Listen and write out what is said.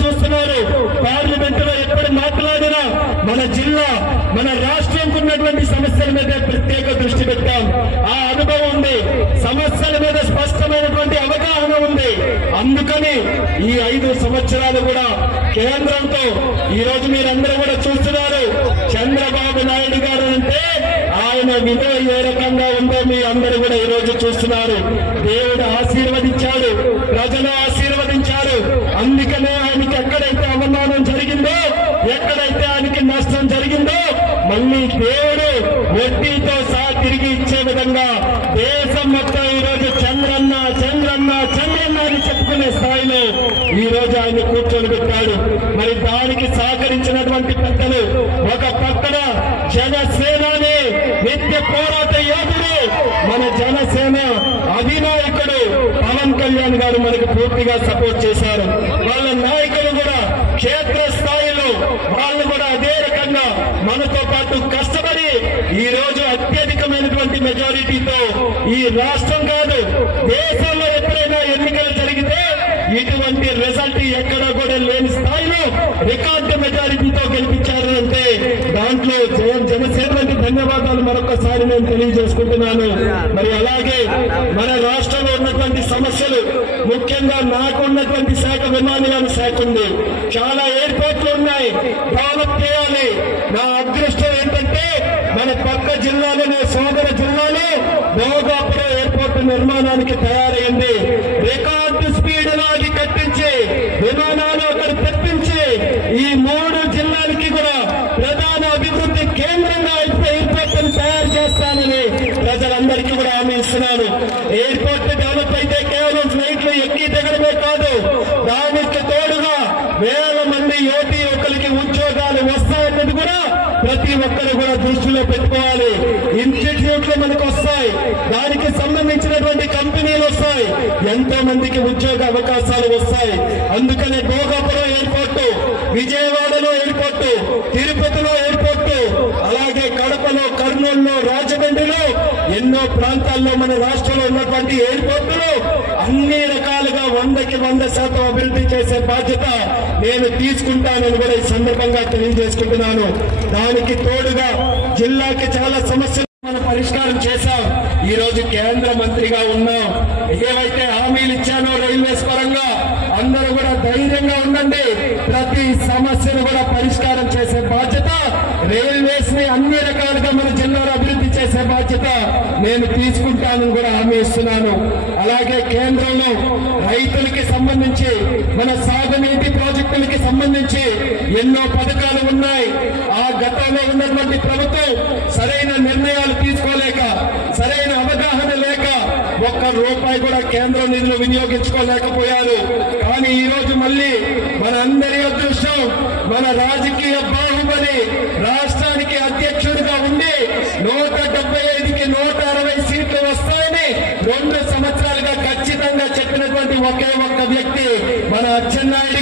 చూస్తున్నారు. పార్లమెంట్ లో ఎప్పుడు మాట్లాడినా మన జిల్లా మన రాష్ట్రంకు ఉన్నటువంటి సమస్యల మీద ప్రత్యేక దృష్టి పెట్టాం. ఆ అనుభవం ఉంది, సమస్యల మీద స్పష్టమైనటువంటి అవగాహన ఉంది. అందుకని ఈ 5 సంవత్సరాలు కూడా కేంద్రంతో ఈ రోజు మీరందరూ కూడా చూస్తున్నారు. చంద్రబాబు నాయుడు గారు అంటే ఆయన విలువ ఏ రకంగా ఉందో మీ అందరూ కూడా ఈ రోజు చూస్తున్నారు. దేవుడు ఆశీర్వదించాడు, ప్రజలు ఆశీర్వదించారు. అందుకనే ఆయనకి ఎక్కడైతే అవమానం జరిగిందో, ఎక్కడైతే ఆయనకి నష్టం జరిగిందో మళ్ళీ దేవుడు వడ్డీతో సహా తిరిగి ఇచ్చే విధంగా దేశం మొత్తం ఈ రోజు చంద్రన్న చంద్రన్న చంద్రన్న అని చెప్పుకునే స్థాయిలో ఈ రోజు ఆయన కూర్చొని పెట్టాడు. మరి దానికి సహకరించినటువంటి పెద్దలు, ఒక పక్కన జనసేనని నిత్య పోరాట యోధుడు, మన జనసేన అధినాయకుడు పవన్ కళ్యాణ్ గారు మనకు పూర్తిగా సపోర్ట్ చేశారు. వాళ్ళ నాయకులు కూడా క్షేత్ర స్థాయిలో వాళ్ళు కూడా అదే రకంగా మనతో పాటు కష్టపడి ఈ రోజు అత్యధికమైనటువంటి మెజారిటీతో ఈ రాష్ట్రం కాదు దేశంలో ఎప్పుడైనా ఎన్నికలు జరిగితే ఇటువంటి రిజల్ట్ ఎక్కడా కూడా లేని స్థాయిలో రికార్డు మెజారిటీతో గెలిపించారు అంటే దాంట్లో జనసేనకి ధన్యవాదాలు మరొకసారి నేను తెలియజేసుకుంటున్నాను. మరి అలాగే మన రాష్ట్రంలో ఉన్నటువంటి సమస్యలు, ముఖ్యంగా నాకు ఉన్నటువంటి శాఖ విమానయాన శాఖ ఉంది. చాలా ఎయిర్పోర్ట్లు ఉన్నాయి, డెవలప్ చేయాలి. నా అదృష్టం ఏంటంటే మన పక్క జిల్లాలోనే సోదర జిల్లాలో భోగాపురం ఎయిర్పోర్ట్ నిర్మాణానికి తయారైంది. రికార్డు స్పీడ్ లాగి కట్టించి విమానాలు అక్కడ తెప్పించి ఈ 3 జిల్లాలకి కూడా ప్రధాన అభివృద్ధి కేంద్రంగా ఎయిర్పోర్ట్ తయారు చేస్తానని ప్రజలందరికీ కూడా హామీ ఇస్తున్నాను. ఎయిర్పోర్ట్ డెవలప్ అయితే కేవలం ఫ్లైట్లు ఎక్కి దిగడమే కాదు, దానికి తోడుగా వేల మంది యువతి యువకులకి ఉద్యోగాలు వస్తాయన్నది కూడా ప్రతి ఒక్కరు కూడా దృష్టిలో పెట్టుకోవాలి. ఇన్స్టిట్యూట్లు మనకు వస్తాయి, దానికి సంబంధించినటువంటి కంపెనీలు వస్తాయి, ఎంతో మందికి ఉద్యోగ అవకాశాలు వస్తాయి. అందుకనే భోగాపురం ఎయిర్పోర్టు, విజయవాడలో ఎయిర్పోర్టు, తిరుపతిలో ఎయిర్పోర్టు, అలాగే కడపలో, కర్నూలులో, రాజమండ్రిలో ఎన్నో ప్రాంతాల్లో మన రాష్ట్రంలో ఉన్నటువంటి ఎయిర్పోర్టులు అన్ని రకాలుగా 100కి 100% అభివృద్ధి చేసే బాధ్యత నేను తీసుకుంటానని కూడా ఈ సందర్భంగా తెలియజేసుకుంటున్నాను. దానికి తోడుగా జిల్లాకి చాలా సమస్యలు మనం పరిష్కారం చేశాం. ఈ రోజు కేంద్ర మంత్రిగా ఉన్నాం. ఏవైతే హామీలు ఇచ్చానో రైల్వేస్ పరంగా అందరూ కూడా ధైర్యంగా ఉండండి. ప్రతి సమస్యను కూడా పరిష్కారం చేసే బాధ్యత, రైల్వేస్ ని అన్ని రకాలుగా మన జిల్లాలో అభివృద్ధి చేసే బాధ్యత నేను తీసుకుంటానని కూడా హామీ ఇస్తున్నాను. అలాగే కేంద్రంలో రైతులకి సంబంధించి, మన సాగునీటి ప్రాజెక్టులకి సంబంధించి ఎన్నో పథకాలు ఉన్నాయి. ఆ గతంలో ఉన్నటువంటి ప్రభుత్వం సరైన నిర్ణయాలు తీసుకోలేక, సరైన అవగాహన లేక ₹1 కూడా కేంద్ర నిధులు వినియోగించుకోలేకపోయారు. కానీ ఈ రోజు మళ్ళీ మన అందరి అదృష్టం, మన రాజకీయ బాహుబలి రాష్ట్రానికి అధ్యక్షుడిగా ఉండి 175కి 160 సీట్లు వస్తాయని 2 సంవత్సరాలుగా ఖచ్చితంగా చెప్పినటువంటి ఒకే ఒక్క వ్యక్తి మన అచ్చెన్నాయుడు